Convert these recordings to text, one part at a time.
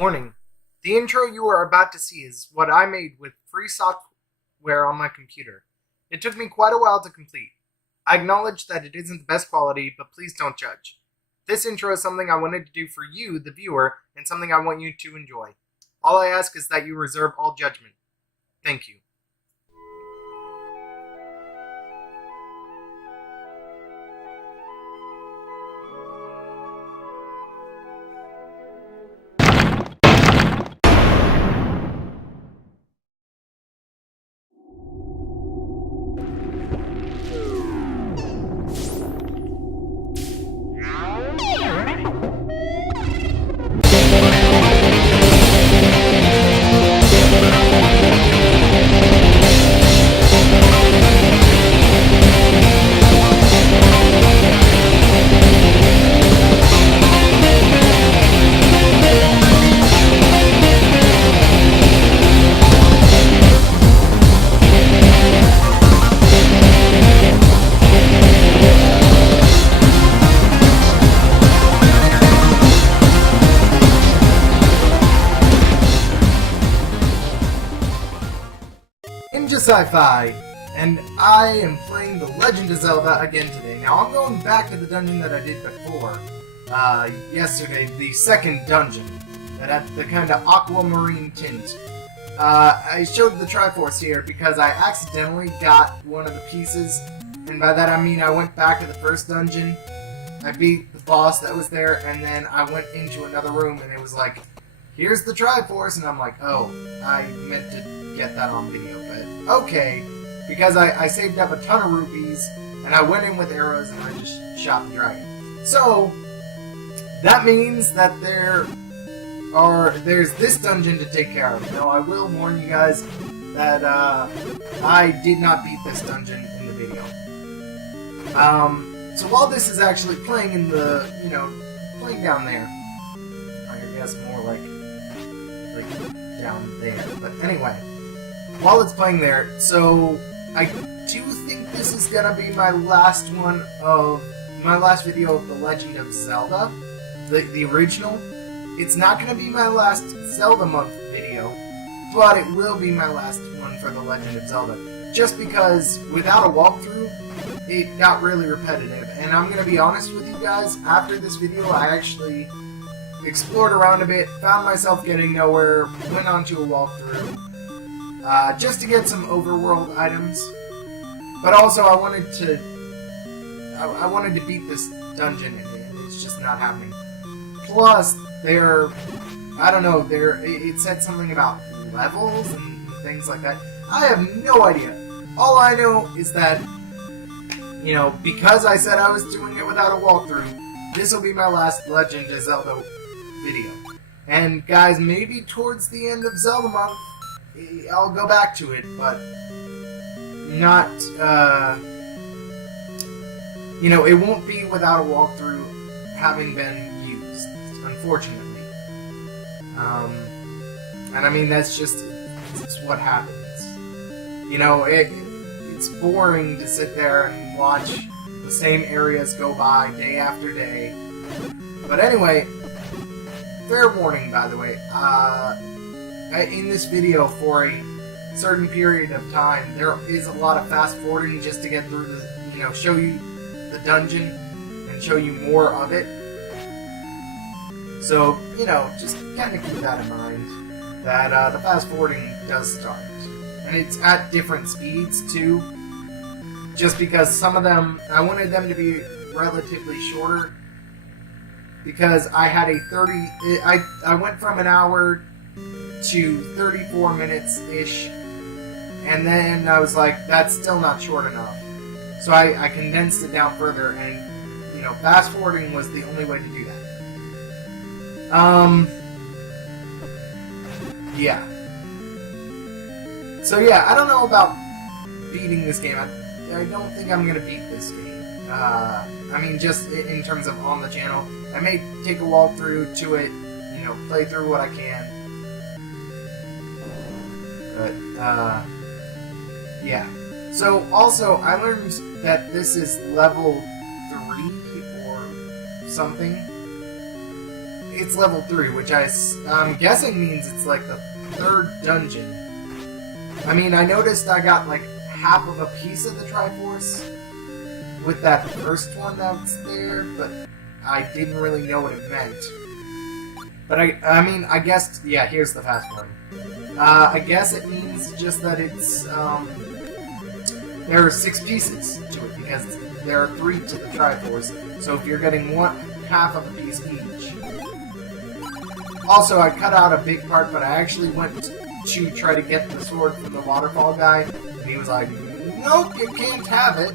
Warning. The intro you are about to see is what I made with free software on my computer. It took me quite a while to complete. I acknowledge that it isn't the best quality, but please don't judge. This intro is something I wanted to do for you, the viewer, and something I want you to enjoy. All I ask is that you reserve all judgment. Thank you. Sci-Fi, and I am playing The Legend of Zelda again today. Now, I'm going back to the dungeon that I did before, yesterday, the second dungeon, that had the kind of aquamarine tint. I showed the Triforce here because I accidentally got one of the pieces, and by that I mean I went back to the first dungeon, I beat the boss that was there, and then I went into another room, and it was like, here's the Triforce, and I'm like, oh, I meant to get that on video, but okay, because I saved up a ton of rupees, and I went in with arrows, and I just shot the dragon. So, that means that there's this dungeon to take care of. Now, I will warn you guys that, I did not beat this dungeon in the video. So while this is actually playing in the, playing down there, I guess more like down there, but anyway, while it's playing there, so I do think this is gonna be my last video of The Legend of Zelda, the original. It's not gonna be my last Zelda month video, but it will be my last one for The Legend of Zelda, just because without a walkthrough, it got really repetitive, and I'm gonna be honest with you guys, after this video, I actually explored around a bit, found myself getting nowhere, went on to a walkthrough, just to get some overworld items, but also I wanted to beat this dungeon, and it's just not happening. Plus, it said something about levels and things like that. I have no idea. All I know is that, because I said I was doing it without a walkthrough, this will be my last Legend of Zelda video. And guys, maybe towards the end of Zelda month, I'll go back to it, but not, it won't be without a walkthrough having been used, unfortunately. And I mean, that's just, it's what happens. It's boring to sit there and watch the same areas go by day after day. But anyway, fair warning, by the way, in this video, for a certain period of time, there is a lot of fast forwarding just to get through the, show you the dungeon and show you more of it. So, just kind of keep that in mind, that the fast forwarding does start. And it's at different speeds, too, just because some of them, I wanted them to be relatively shorter, because I had I went from an hour to 34 minutes-ish, and then I was like, that's still not short enough. So I condensed it down further, and, fast forwarding was the only way to do that. Yeah. So yeah, I don't know about beating this game. I don't think I'm gonna beat this game. I mean, just in terms of on the channel. I may take a walkthrough to it, play through what I can. But, yeah. So, also, I learned that this is level 3 or something. it's level 3, which I'm guessing means it's like the 3rd dungeon. I mean, I noticed I got like half of a piece of the Triforce with that first one that's there, but I didn't really know what it meant. But I mean, I guess, yeah, here's the fast one. I guess it means just that it's, there are 6 pieces to it, because there are 3 to the Triforce, so if you're getting half of a piece each. Also, I cut out a big part, but I actually went to try to get the sword from the waterfall guy, and he was like, nope, you can't have it.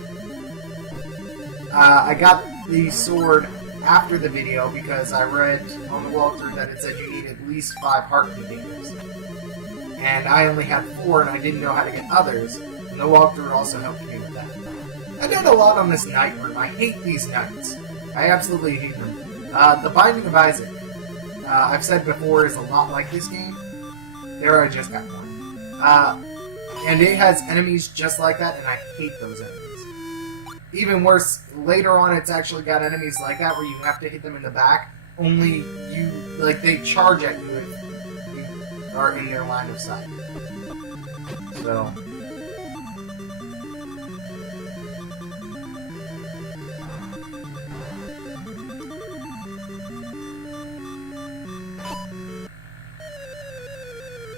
I got the sword after the video because I read on the walkthrough that it said you need at least 5 heart containers. And I only had 4 and I didn't know how to get others, and the walkthrough also helped me with that. I did a lot on this knight room. I hate these knights. I absolutely hate them. The Binding of Isaac, I've said before, is a lot like this game. There I just got one. And it has enemies just like that, and I hate those enemies. Even worse, later on it's actually got enemies like that where you have to hit them in the back, only they charge at you if you are in their line of sight. So...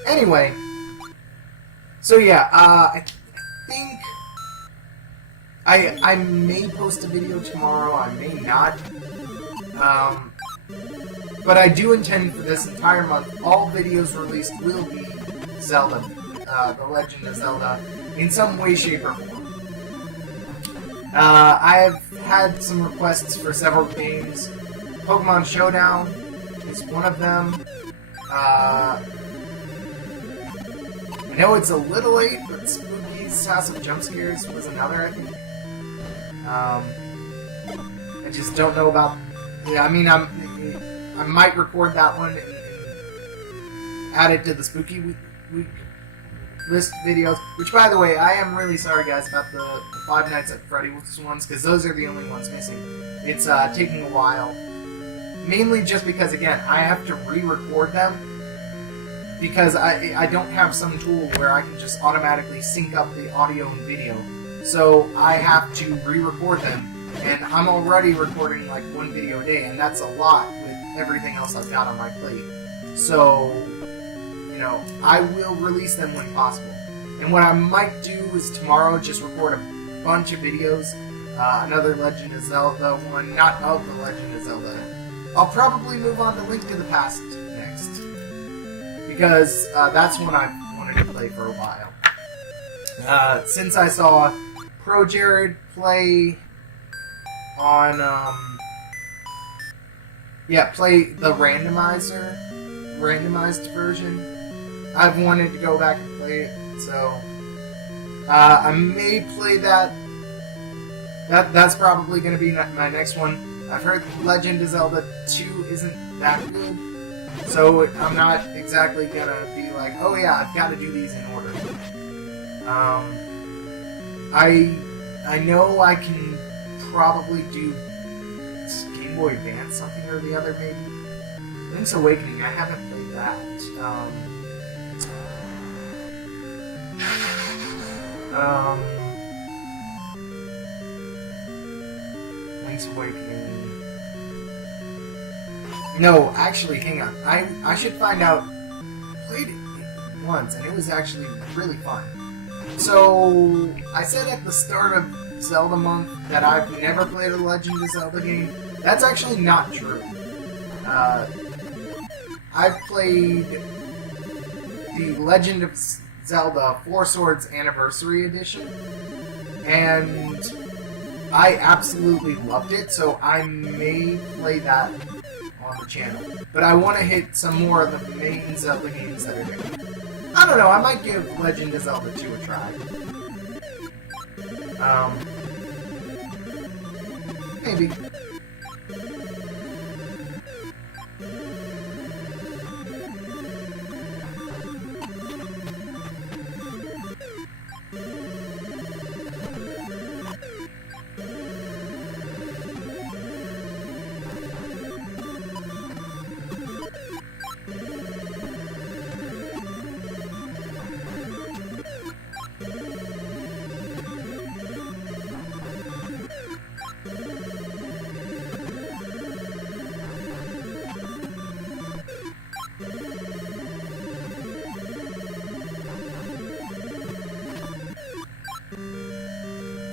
Anyway, so yeah, I think I may post a video tomorrow, I may not, but I do intend for this entire month, all videos released will be Zelda, The Legend of Zelda, in some way, shape, or form. I've had some requests for several games. Pokemon Showdown is one of them. I know it's a little late, but Spooky's House of Jump Scares was another, I think. I just don't know about... Yeah, I mean, I might record that one and add it to the Spooky Week list videos. Which, by the way, I am really sorry, guys, about the Five Nights at Freddy's ones, because those are the only ones missing. It's taking a while. Mainly just because, again, I have to re-record them. Because I don't have some tool where I can just automatically sync up the audio and video. So I have to re-record them, and I'm already recording like 1 video a day, and that's a lot with everything else I've got on my plate. So, you know, I will release them when possible. And what I might do is tomorrow just record a bunch of videos, another Legend of Zelda one, not of the Legend of Zelda. I'll probably move on to Link to the Past next. Because that's one I've wanted to play for a while. Since I saw Pro Jared play on, play the randomized version, I've wanted to go back and play it, so I may play that. That's probably going to be my next one. I've heard Legend of Zelda 2 isn't that good. So I'm not exactly gonna be like, oh yeah, I've got to do these in order. I know I can probably do Game Boy Advance, something or the other, maybe. Link's Awakening, I haven't played that. Link's Awakening. No, actually, hang on. I should find out. I played it once, and it was actually really fun. So, I said at the start of Zelda Month that I've never played a Legend of Zelda game. That's actually not true. I've played the Legend of Zelda 4 Swords Anniversary Edition, and I absolutely loved it, so I may play that on the channel. But I want to hit some more of the main Zelda games that are there. I don't know, I might give Legend of Zelda 2 a try. Maybe.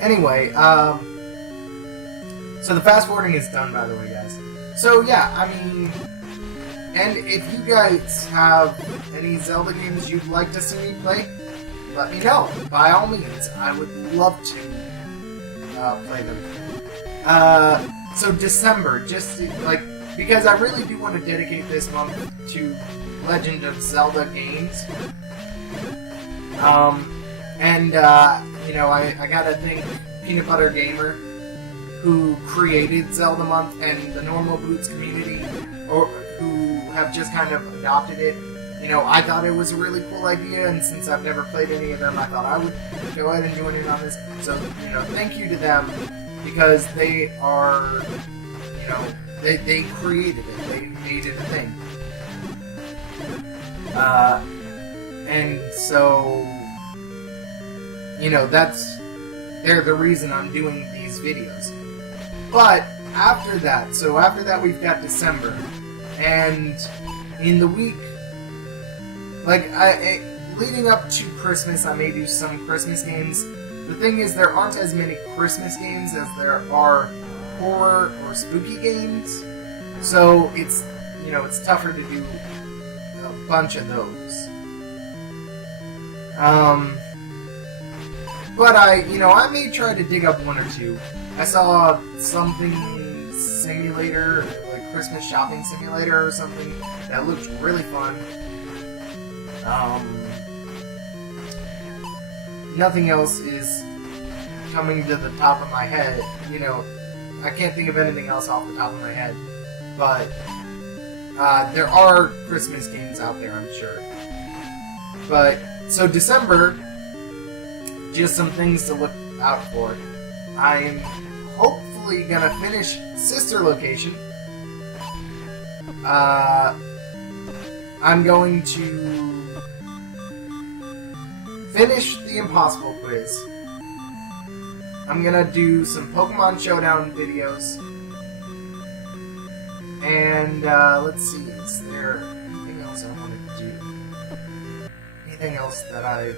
Anyway, so the fast forwarding is done, by the way, guys. So yeah, I mean, and if you guys have any Zelda games you'd like to see me play, let me know. By all means, I would love to play them. So December, just like, because I really do want to dedicate this month to Legend of Zelda games. You know, I gotta thank Peanut Butter Gamer, who created Zelda Month, and the Normal Boots community, or who have just kind of adopted it. You know, I thought it was a really cool idea, and since I've never played any of them, I thought I would go ahead and join in on this. So, you know, thank you to them, because they are, you know, they created it. They made it a thing. And so, you know, they're the reason I'm doing these videos. But after that, we've got December, and in the week, like, leading up to Christmas, I may do some Christmas games. The thing is, there aren't as many Christmas games as there are horror or spooky games, so it's, you know, it's tougher to do a bunch of those. But I may try to dig up one or two. I saw something simulator, like Christmas shopping simulator or something, that looked really fun. Nothing else is coming to the top of my head. You know, I can't think of anything else off the top of my head. But there are Christmas games out there, I'm sure. But so December, just some things to look out for. I'm hopefully gonna finish Sister Location. I'm going to finish the Impossible Quiz. I'm gonna do some Pokemon Showdown videos. And, let's see, is there anything else I want to do? Anything else that I've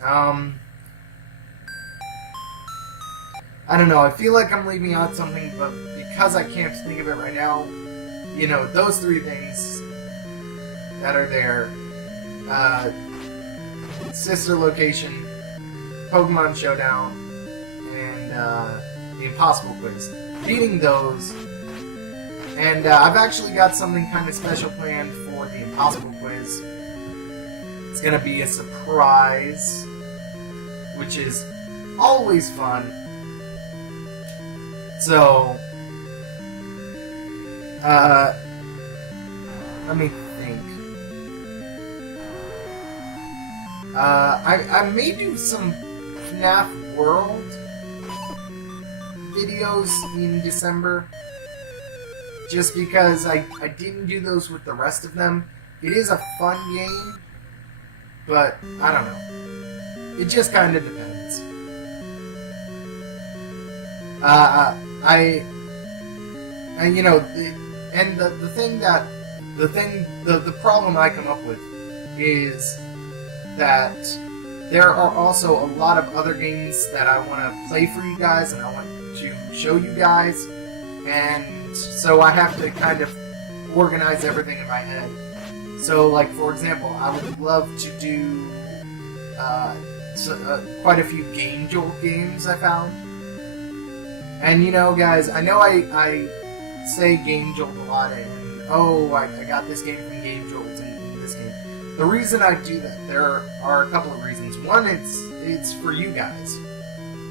got? I don't know, I feel like I'm leaving out something, but because I can't think of it right now, you know, those three things that are there, Sister Location, Pokemon Showdown, and the Impossible Quiz. Beating those, and I've actually got something kind of special planned for the Impossible Quiz. It's gonna be a surprise, which is always fun. So, let me think. I may do some FNAF World videos in December, just because I didn't do those with the rest of them. It is a fun game, but I don't know. It just kind of depends. You know, the problem I come up with is that there are also a lot of other games that I want to play for you guys, and I want to show you guys, and so I have to kind of organize everything in my head. So, like, for example, I would love to do quite a few Game Jolt games I found. And, you know, guys, I know I say Game Jolt a lot, and, oh, I got this game from Game Jolt and this game. The reason I do that, there are a couple of reasons. One, it's for you guys.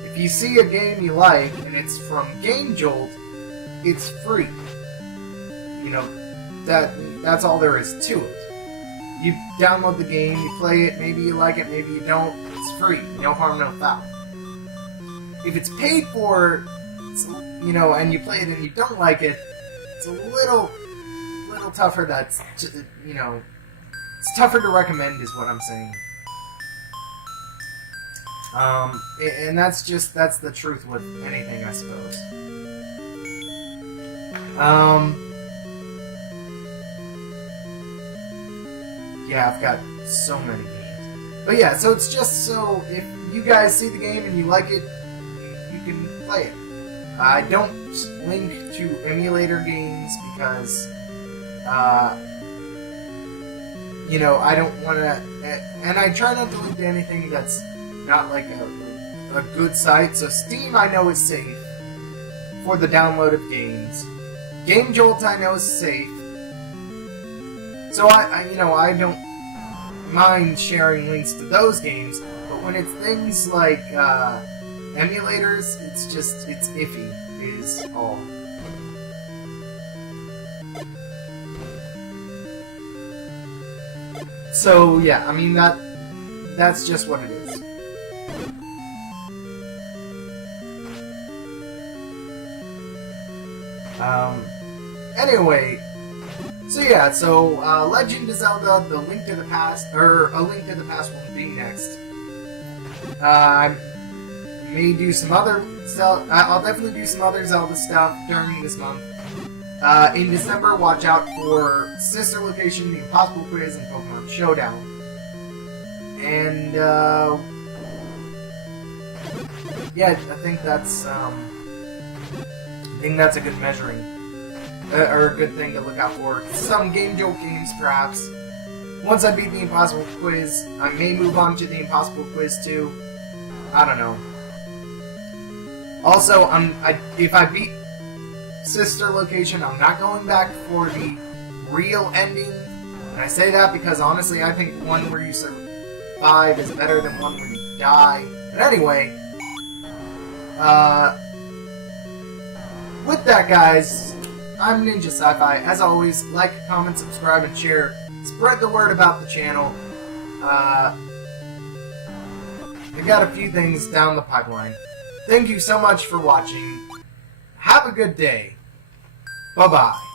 If you see a game you like, and it's from Game Jolt, it's free. You know, that's all there is to it. You download the game, you play it, maybe you like it, maybe you don't, it's free. No harm, no foul. If it's paid for, you know, and you play it and you don't like it, it's a little tougher. That's, you know, it's tougher to recommend is what I'm saying. And that's the truth with anything, I suppose. Yeah, I've got so many games. But yeah, so it's just so, if you guys see the game and you like it, you can play it. I don't link to emulator games because, you know, I don't want to, and I try not to link to anything that's not like a good site. So Steam, I know, is safe for the download of games. Game Jolt, I know, is safe. So you know, I don't mind sharing links to those games, but when it's things like emulators, it's iffy, is all. So yeah, I mean that's just what it is. Anyway, so yeah, Legend of Zelda, the Link to the Past, or A Link to the Past will be next. I may do some other Zelda, I'll definitely do some other Zelda stuff during this month. In December, watch out for Sister Location, The Impossible Quiz, and Pokemon Showdown. And, yeah, I think that's a good measuring, or a good thing to look out for. Some Game Jolt games, perhaps. Once I beat the Impossible Quiz, I may move on to the Impossible Quiz 2. I don't know. Also, if I beat Sister Location, I'm not going back for the real ending. And I say that because, honestly, I think one where you survive is better than one where you die. But anyway, with that, guys, I'm Ninja Sci-Fi. As always, like, comment, subscribe, and share. Spread the word about the channel. I got a few things down the pipeline. Thank you so much for watching. Have a good day. Bye-bye.